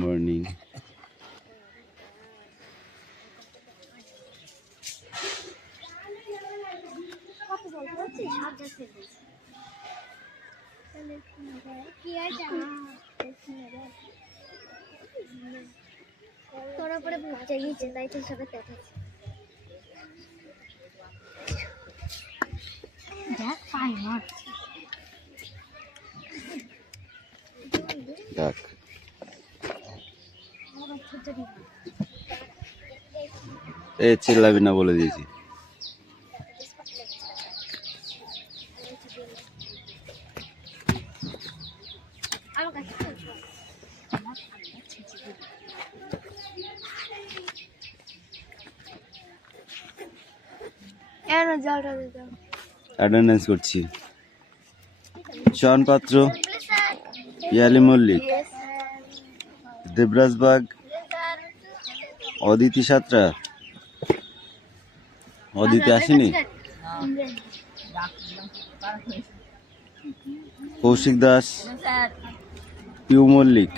Morning. তোরা পরে চাইছে তাই তো সবাই দেখাচ্ছে দেখ পাই না দেখ এ চিল্লাবি না বলে দিয়েছি। অ্যাটেন্ডেন্স করছি। চয়ন পাত্র, পিয়ালি মল্লিক, দেবরাজ বাগ, অদিতি সাঁতরা। অদিতি আসেনি? কৌশিক দাস, পিউ মল্লিক,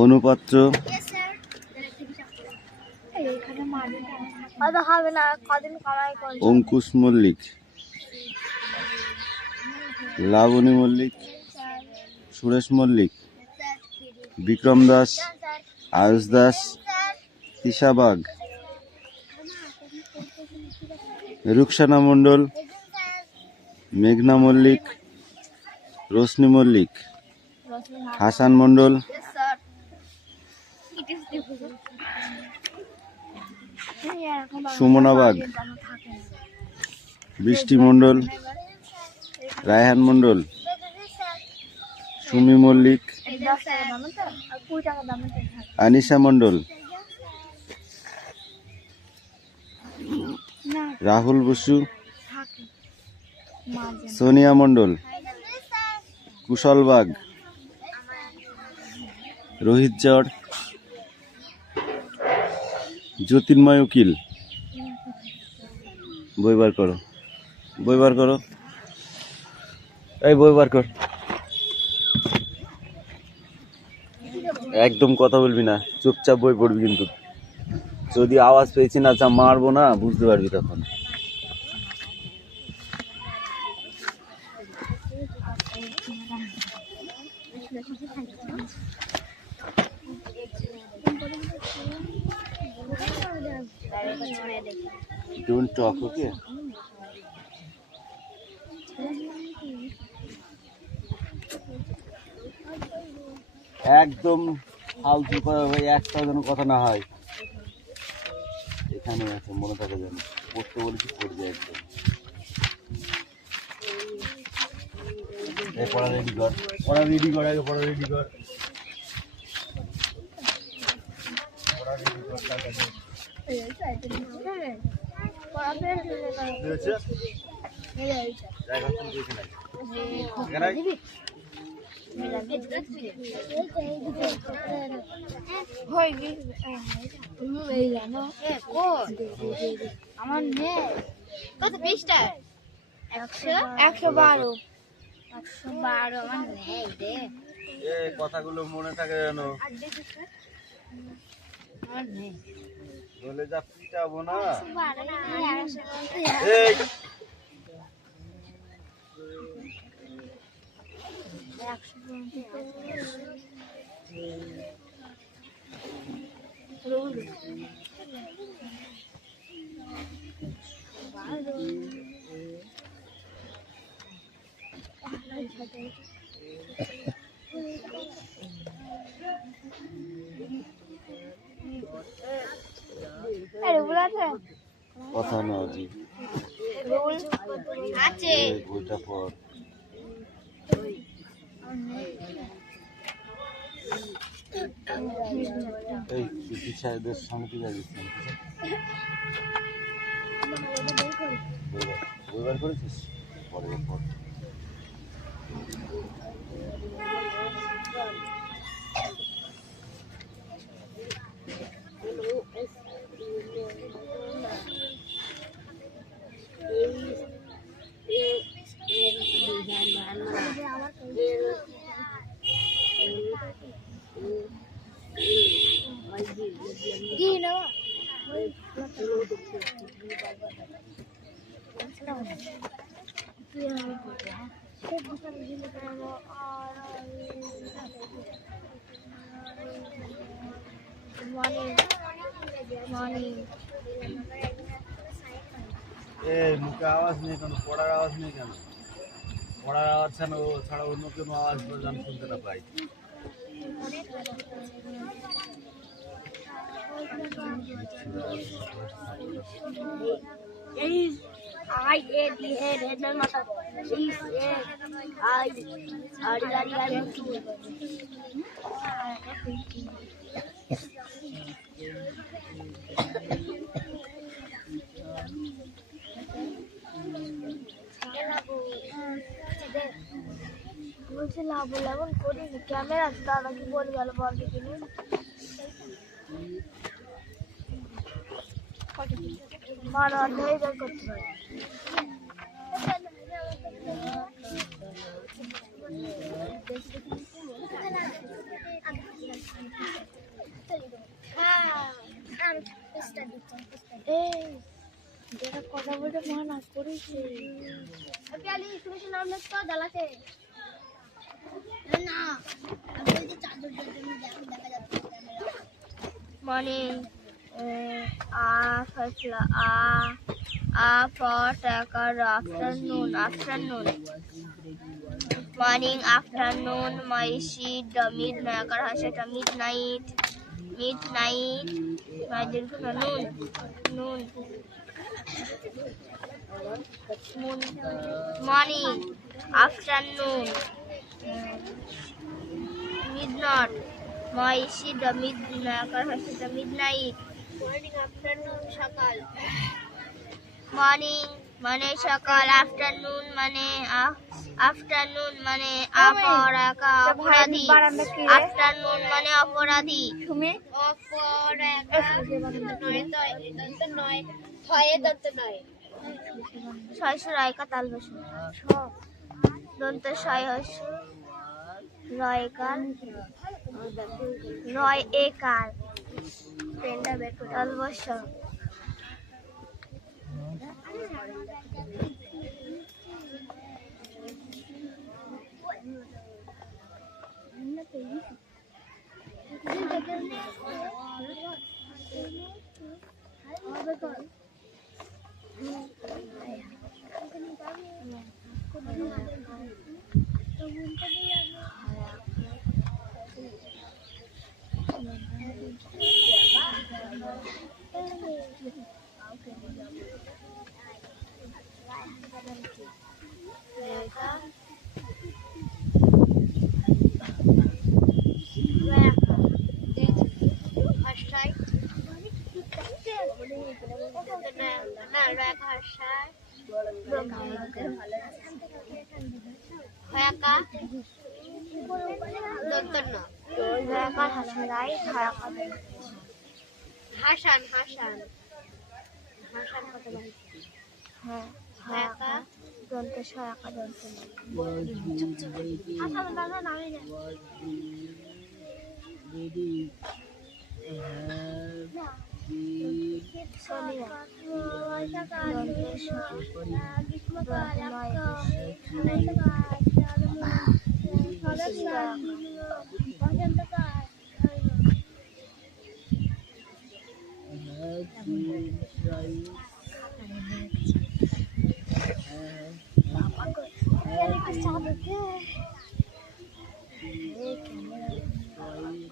অনুপাত্র, অঙ্কুশ মল্লিক, লাবণী মল্লিক, সুরেশ মল্লিক, বিক্রম দাস, আয়ুষ দাস, তিশা বাগ, রুকসানা মণ্ডল, মেঘনা মল্লিক, রোশনি মল্লিক, হাসান মণ্ডল, সুমনা বাগ, বৃষ্টি মণ্ডল, রায়হান মণ্ডল, সুমি মল্লিক, আনিশা মণ্ডল, রাহুল বসু, সোনিয়া মণ্ডল, কুশল বাগ, রোহিত চর, জ্যোতির্ময় উকিল। বই বার করো, বই বার করো, এই বই বার কর। একদম কথা বলবি না, চুপচাপ বই পড়বি, কিন্তু যদি আওয়াজ পেয়েছি না যা মারবো না বুঝতে পারবি তখন। Don't talk, okay? একদম ফালতু কথা ভাই, একটা যেন কথা না হয়। এখানে আছে, মনে থাকে যেন। পড়তে বলেছি পড়বে একদম। এই পড়া রেডি কর, পড়া রেডি কর, আগে পড়া রেডি কর, পড়া রেডি কর। আমার নেই কত 20টা 112 আমার নেই রে। এই কথাগুলো মনে থাকে যেন, আমার নেই বলে যা পিটাবো না। কথা না আছে বইটা পর। এই সুচিত সাহেবের সঙ্গে তুই যাচ্ছিস, বই বার করেছিস? পরে পর। মর্নিং মর্নিং এই মুখে আওয়াজ নেই কেন, পড়ার আওয়াজ নেই কেন? পড়ার আওয়াজ ছাড়া অন্য কোনো আওয়াজ আমি শুনতে না পাই। বলছি লাভ লাভন করিনি ক্যামেরা দাদা কি বলে গেল বল দেখিনি মান অধ্যায় করতে পারে যেটা কথা বলতে মানা করেছে নাম লিখতো দালাতে না morning for afternoon morning afternoon my sheet the midnight midnight my noon morning afternoon midnight my sheet the midnight morning afternoon সকাল morning মানে সকাল afternoon মানে afternoon মানে অপরাধী afternoon মানে অপরাধী তুমি ছয়শ রায়কা তাল বসু দন্ত ছয় হস্য রয় একার পেনটা বের করে তাল বসু হাসান কত ভাই হ্যাঁ দন্ত সহায়কা দন্ত হাসান দাদা নামে না Sonia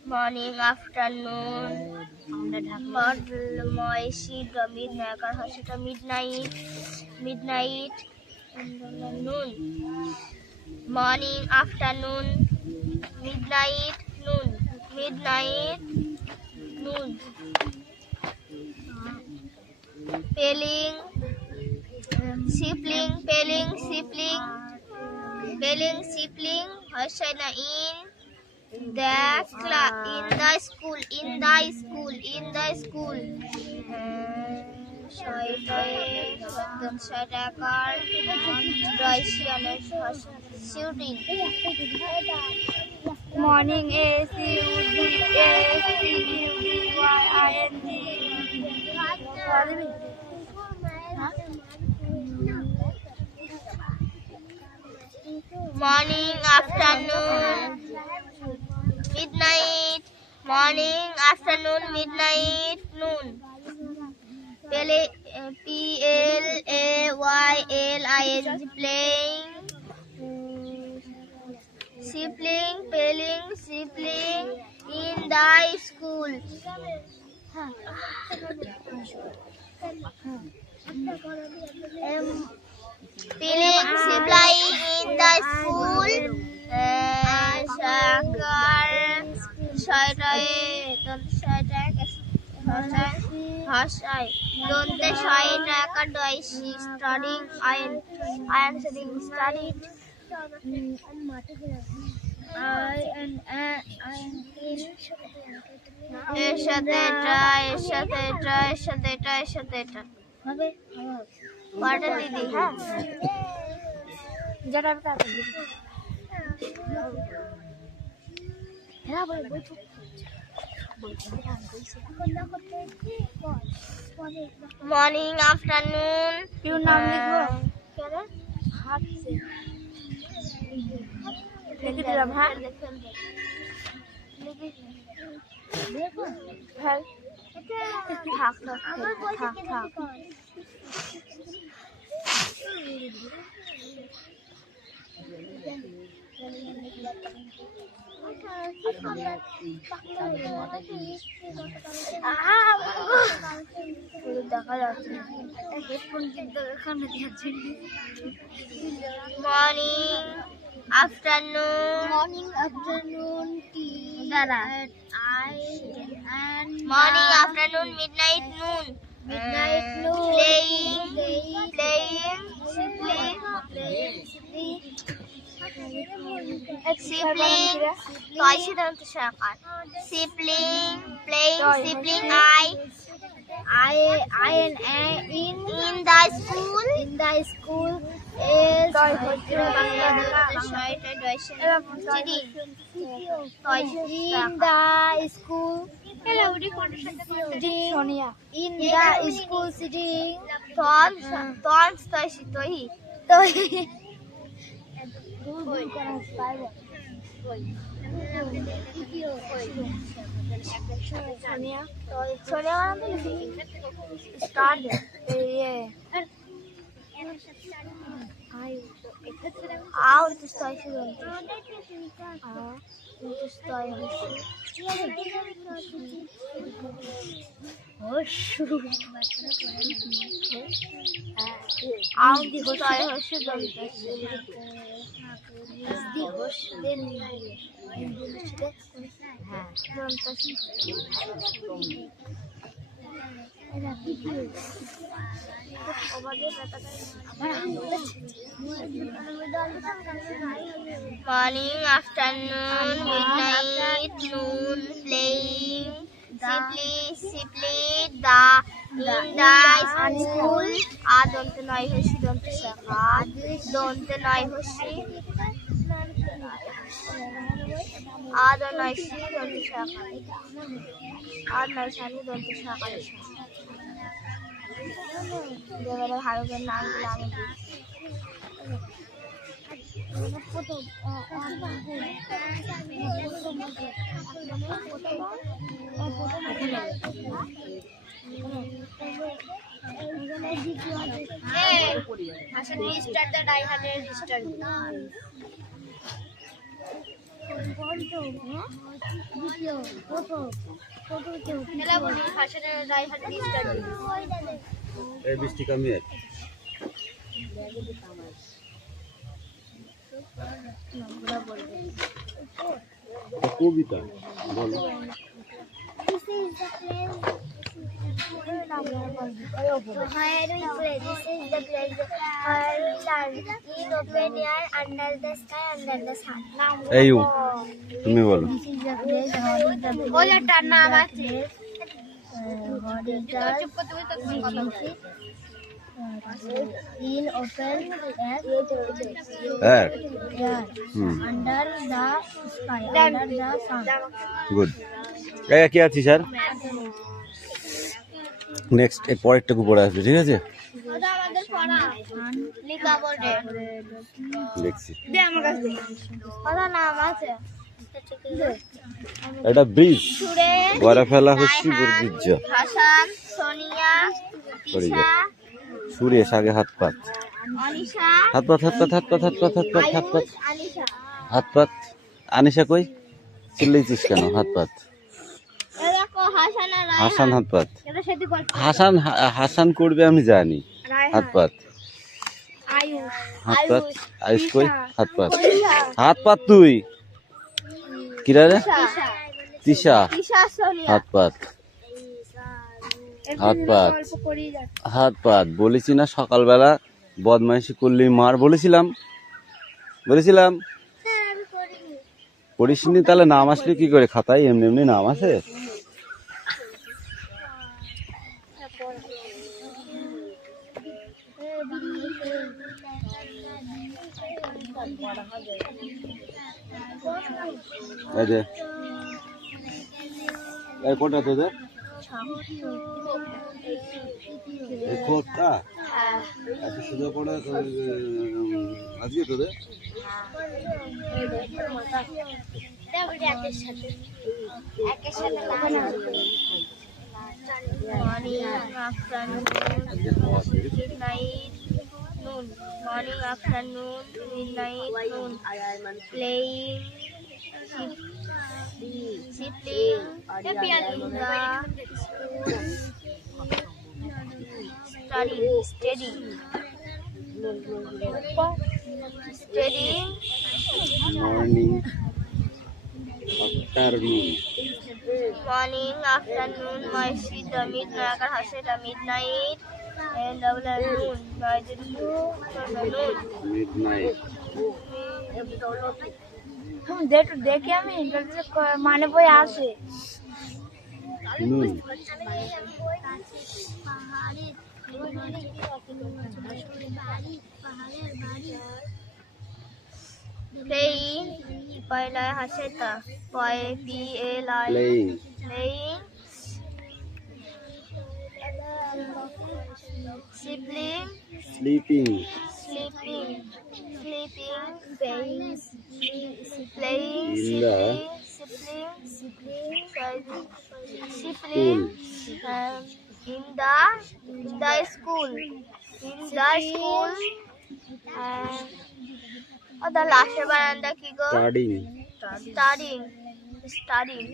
morning afternoon my sheet the midnight noon morning afternoon midnight noon spelling sibling Hoshana in the school shooting morning morning afternoon midnight Morning, afternoon, midnight, noon. Playing, playing. Sibling, sibling in the school. Feeling sibling in the school. Don't they studying? I am studying. Studied. Morning, afternoon. Morning, afternoon, tea. Morning, afternoon, midnight, noon. Playing, sibling. Sibling, playing, sibling, in the school. In the school is sitting. Morning, afternoon, midnight, noon. Playing, sibling, in the school. Don't restart the die. Restart. বৃষ্টি কমই আছে কবিতা বলো Where we play. This is the place where we learn. In open air, under the sky, under the sun. এই তুমি বলো This is the place. What is the name? What is the in open air, under the sky, under the sun. Good কি আছে sir next এর পরেরটুকু পড়ে আসবে ঠিক আছে দেখছি নাম আছে এটা ব্রিজ সুরেশ, গড়ে ফেলা হচ্ছে বীর্য হাসান, সোনিয়া, করে তিশা, সুরেশ আগে হাত পাত অনিশা, হাত পাত হাত পাত হাত পাত হাত পাত হাত পাত হাত পাত আয়ুষ, আনিশা। হাত পাত আনিশা কই চিল্লাইছিস কেন হাত পাত এ দেখো হাসান আর হাসান হাত পাত এটা সাথে গল্প। হাসান করবে আমি জানি হাত পাত আয়ুষ, হাত পাত আয়ুষ কই হাত পাত তিশা, হাত পাত তুই কিরা রে তিশা তিশা, সোনিয়া। হাত পাত হাত পাত গল্প করেই যাচ্ছে। হাত পাত বলেছি না সকালবেলা বদমাইশি করলি মার বলেছিলাম হ্যাঁ, আমি করিনি। পড়িসনি তাহলে নাম আসলে কি করে খাতায় এমনি এমনি নাম আছে এই যে এই কোটা তোদের এই কোটটা আচ্ছা সুযোগ পড়া আজকে তোদের একের সাথে লাগানো। Morning, afternoon, midnight, noon. Morning, afternoon, midnight, noon. Playing, sibling, in the school, studying, morning afternoon morning, afternoon, mercy, the midnight, the midnight, and the noon, by the noon. Midnight দেখে আমি মানে বই আসে নুন playing पहला हंसे था PLI playing playing sibling sleeping sleeping playing In the sibling school in the school और the last baranda की go স্টাডিং studying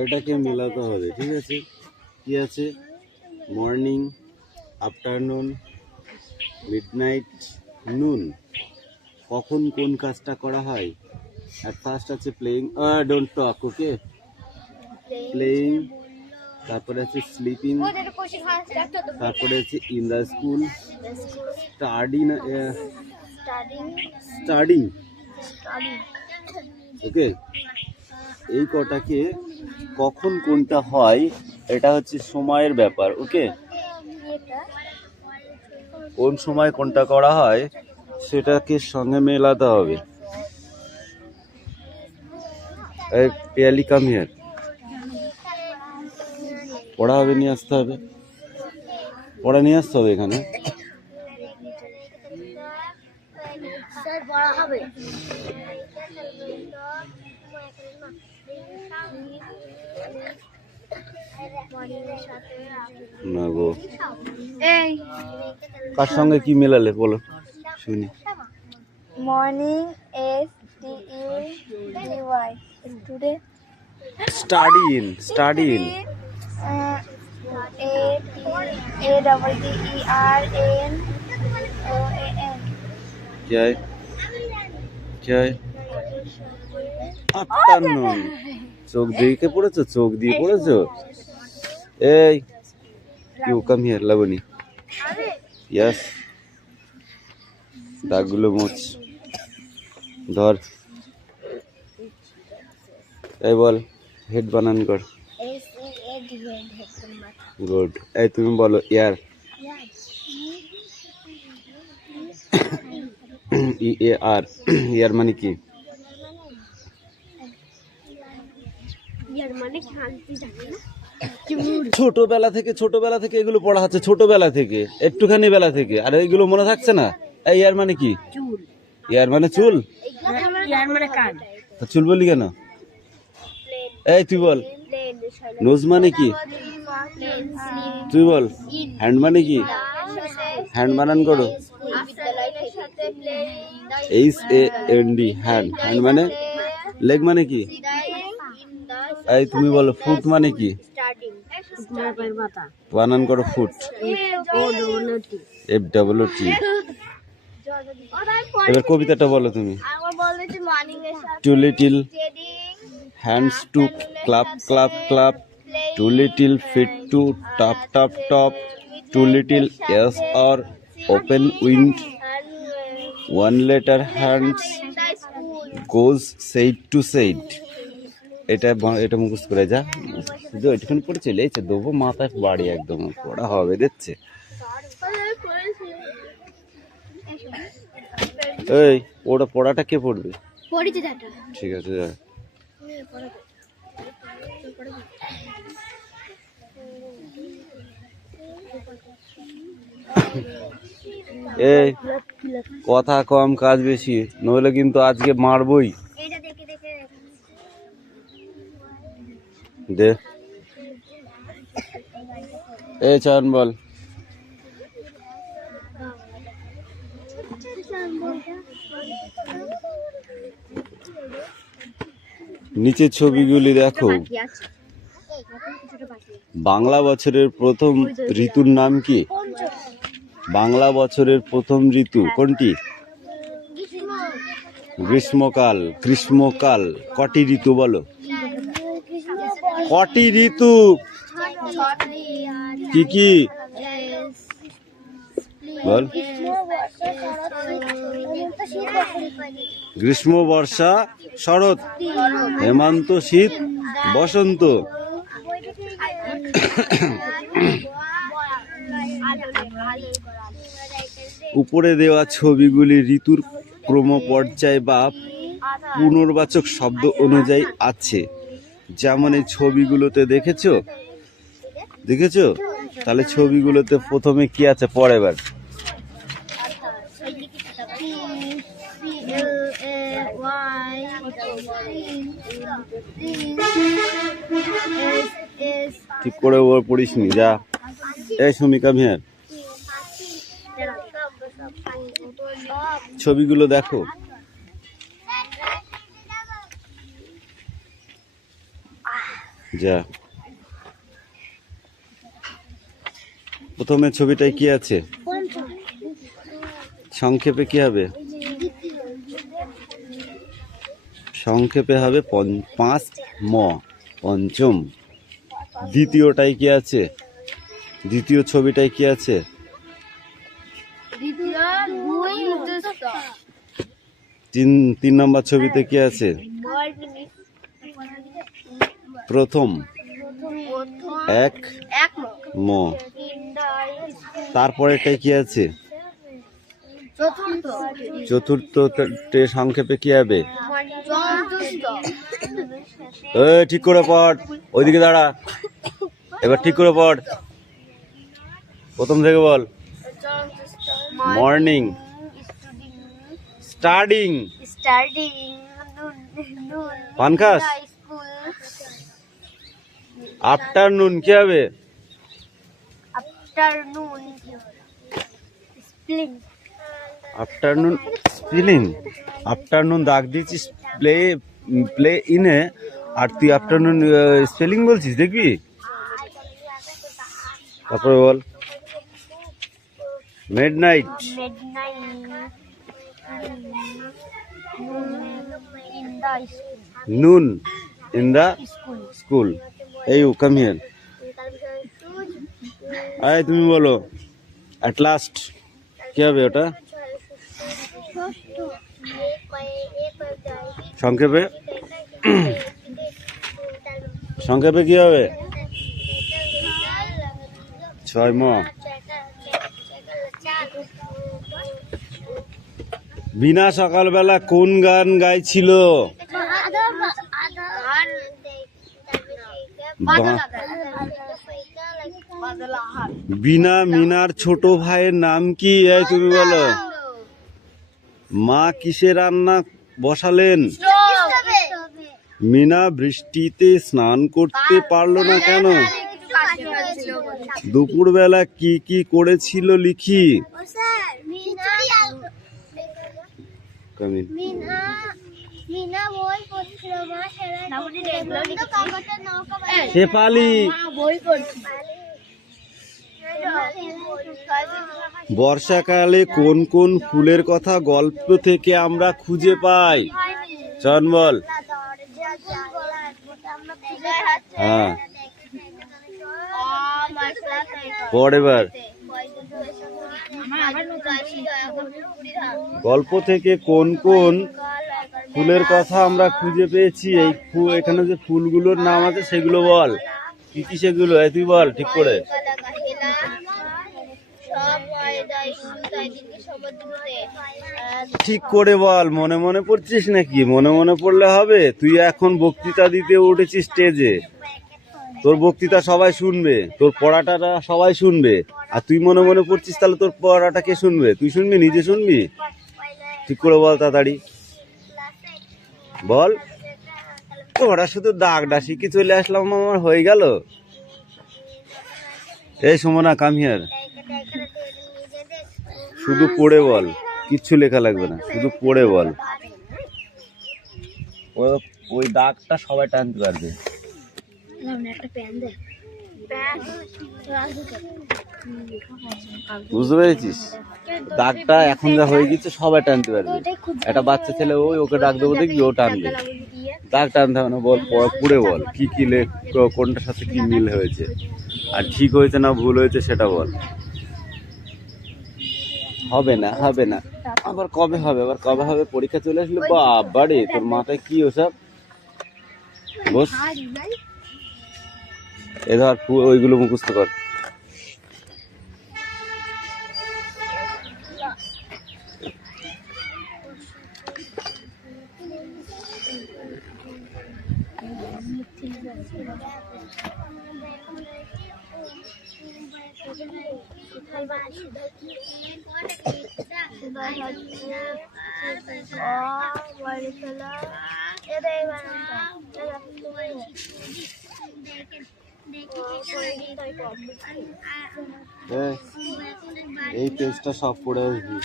এটাকে মেলাতে হবে ঠিক আছে কি আছে মর্নিং আফটারনুন মিডনাইট নুন কখন কোন কাজটা করা হয় আর ফার্স্ট আছে playing don't talk okay playing তারপরে আছে স্লিপিং তারপরে আছে ইন দ্য স্কুল স্টাডিং ওকে এই কটাকে কখন কোনটা হয় এটা হচ্ছে সময়ের ব্যাপার ওকে কোন সময় কোনটা করা হয় সেটাকে সঙ্গে মেলাতে হবে এই পিয়ালি কাম হিয়ার পড়া হবে নিয়ে আসতে হবে পড়া নিয়ে আসতে হবে এখানে না গো কার সঙ্গে কি মেলালে বলো শুনি morning STUDY student studying AADERNOAN क्या है क्या है আফটারনুন চোখ দিয়ে পড়েছো চোখ দিয়ে পড়েছো এই you come here Labani yes দাগগুলো মোচ ধর এই বল হেড বানান কর গুড এই তুমি বলো ইয়ার EAR ইয়ার মানে কি ইয়ার মানে শান্তি জানি না ছোটবেলা থেকে এগুলো পড়া হচ্ছে, ছোটবেলা থেকে, একটুখানি বেলা থেকে। আর এইগুলো মনে থাকছে না? এই ইয়ার মানে কি? ইয়ার মানে চুল। তা চুল বলি কেন? এই তুই বল। নোজ মানে কি? তুই বল। হ্যান্ড মানে কি? হ্যান্ড বানান করো। HAND, hand. হ্যান্ড মানে? লেগ মানে কি? এই তুমি বলো। ফুট মানে কি? বানান করো ফুট। FOOT। এবার কবিতাটা বলো তুমি। Two little hands to clap, clap, clap. Two little feet to tap, tap, tap. Two little ears are open winged. One letter hands goes side to side. এটা মুখস্থ করে যা। শুধু এটুকুনি পড়ে চলে এসেছে, দেবো মাথায় বাড়ি, একদম পড়া হবে দেখছে। এই ওটা পড়াটা কে পড়বে? ঠিক আছে যা। এই কথা কম কাজ বেশি, নইলে কিন্তু আজকে মারবই। দে এই চয়ন বল। নিচের ছবিগুলি দেখো। বাংলা বছরের প্রথম ঋতুর নাম কি? বাংলা বছরের প্রথম ঋতু কোনটি? গ্রীষ্মকাল। গ্রীষ্মকাল কটি ঋতু বলো? কটি ঋতু? কি কি বল? গ্রীষ্ম, বর্ষা, শরৎ, হেমন্ত, শীত, বসন্ত। উপরে দেওয়া ছবিগুলি ঋতুর ক্রমপর্যায় বা পুনর্বাচক শব্দ অনুযায়ী আছে। যেমন এই ছবিগুলোতে দেখেছো? তাহলে ছবিগুলোতে প্রথমে কি আছে পড়ে এবার? ঠিক করে ওর পড়িসনি, যা। এই সুমিকা ভিয়ার, ছবিগুলো দেখো। যা। প্রথমে ছবিটায় কি আছে? সংক্ষেপে কি হবে? সংক্ষেপে হবে 5ম, পঞ্চম। দ্বিতীয়টাই কি আছে? দ্বিতীয় ছবিটায় কি আছে? তিন নম্বর ছবিতে কি আছে? প্রথম, 1ম। তারপরেটাই কি আছে? চতুর্থতে সংক্ষেপে কি হবে? ঠিক করে পড়, ওইদিকে দাঁড়া। এবার ঠিক করে পড়, প্রথম থেকে বল। মর্নিং, স্টাডিং, পান খাস। আফটারনুন কি হবে? Afternoon spelling. আফটারনুন দাগ দিয়েছিস প্লে ইনে, আর তুই আফটারনুন স্পেলিং বলছিস, দেখবি। তারপরে বল মিডনাইট, নুন ইন দা স্কুল। এই কাম হিয়ার। আয় তুমি বলো অ্যাট লাস্ট কি হবে ওটা? সংক্ষেপে সংক্ষেপে কি হবে? 6ম। বিনা সকালবেলা কোন গান গাইছিল? বিনা মিনার ছোট ভাইয়ের নাম কি? এই তুমি বলো। মা কিসে রান্না বসালেন? মিনা বৃষ্টিতে স্নান করতে পারলো না কেন? দুপুরবেলা কি কি করেছিল লিখি। শেফালি, বর্ষাকালে কোন কোন ফুলের কথা গল্প থেকে আমরা খুঁজে পাই? চল বল। হ্যাঁ, পরের বার গল্প থেকে কোন কোন ফুলের কথা আমরা খুঁজে পেয়েছি? এই এখানে যে ফুলগুলোর নাম আছে সেগুলো বল। কি কি সেগুলো? তুই বল ঠিক করে। ঠিক করে বল, মনে মনে পড়ছিস নাকি? মনে মনে পড়লে হবে? তুই এখন বক্তৃতা দিতে উঠেছিস স্টেজে, তোর বক্তৃতা সবাই শুনবে, তোর পড়াটা সবাই শুনবে, আর তুই মনে মনে পড়ছিস, তাহলে তোর পড়াটা কে শুনবে? তুই শুনবি? নিজে শুনবি? ঠিক করে বল তাড়াতাড়ি বল। তোরা শুধু দাগটা শিখে চলে আসলাম, আমার হয়ে গেল। এই সুমনা, কাম হিয়ার। শুধু পড়ে বল, কিচ্ছু লেখা লাগবে না, শুধু পড়ে বল। ওই দাগটা সবাই টানতে পারবে। বুঝতে পেরেছিস? দাগটা এখন যা হয়ে গেছে সবাই টানতে পারবে। একটা বাচ্চা ছেলে ওকে ডাক দেবো, দেখবি ও টানবে। দাগ টানতে হবে না, বল পড়ে বল কি কি কোনটার সাথে কি মিল হয়েছে, আর ঠিক হয়েছে না ভুল হয়েছে সেটা বল। হবে না, হবে না, আবার কবে হবে? আবার কবে হবে? পরীক্ষা চলে আসলে বাবারে, তোর মাথায় কি ওসব? বস, এ ধর ওইগুলো মুখস্থ কর। এই পেজটা সব পড়ে আসবি।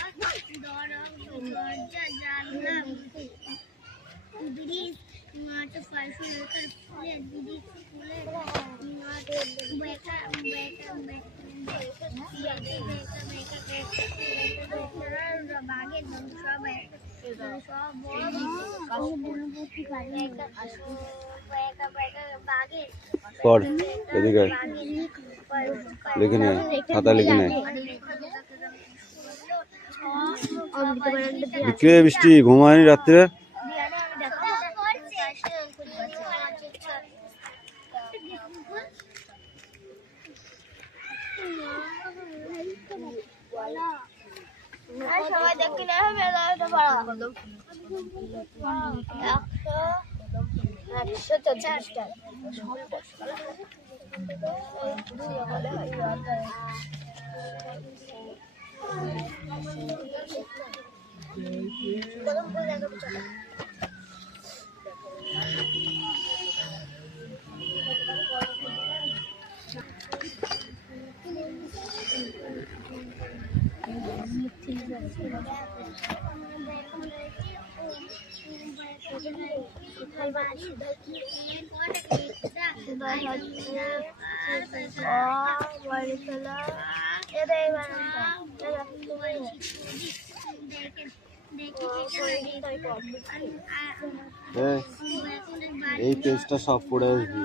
পড়, এদিকে লিখে নে, খাতা লিখে নে। বৃষ্টি ঘুমায়নি রাত্রে? সবাই দেখি না হবে 140টা। এই পেজটা সব পড়ে আসবি।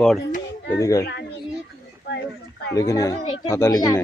পড়, এদিকে লিখে নে, খাতা লিখে নে।